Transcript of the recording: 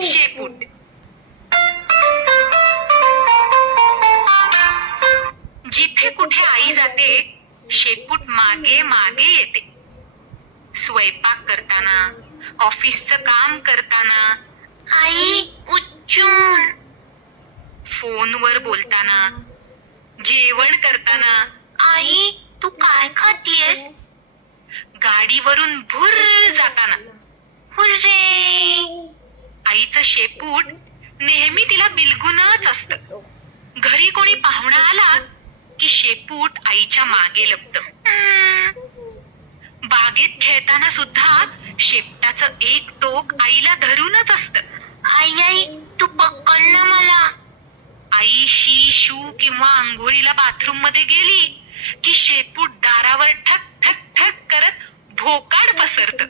शेपूट. जिथे कुठे आई जाते शेपूट मागे मागे येते. स्वयंपाक करताना, ऑफिसचं काम करताना, आई उच्चून. फोनवर बोलताना, जेवण करताना, आई तू काय खातीयस. गाडीवरून भुर जाताना, हुर्रे. आईचं शेपूट नेहमी तिला बिलगूनच असतं. घरी कोणी पाहुणा आला की शेपूट आईच्या मागे लपतं. बागेत खेळताना सुद्धा शेपटाचं एक टोक आईला धरूनच असतं. आई आई तू पकड ना मला. आई शी शू किंवा आंघोळीला बाथरूम मध्ये गेली की शेपूट दारावर ठक ठक ठक करत भोकाड पसरत.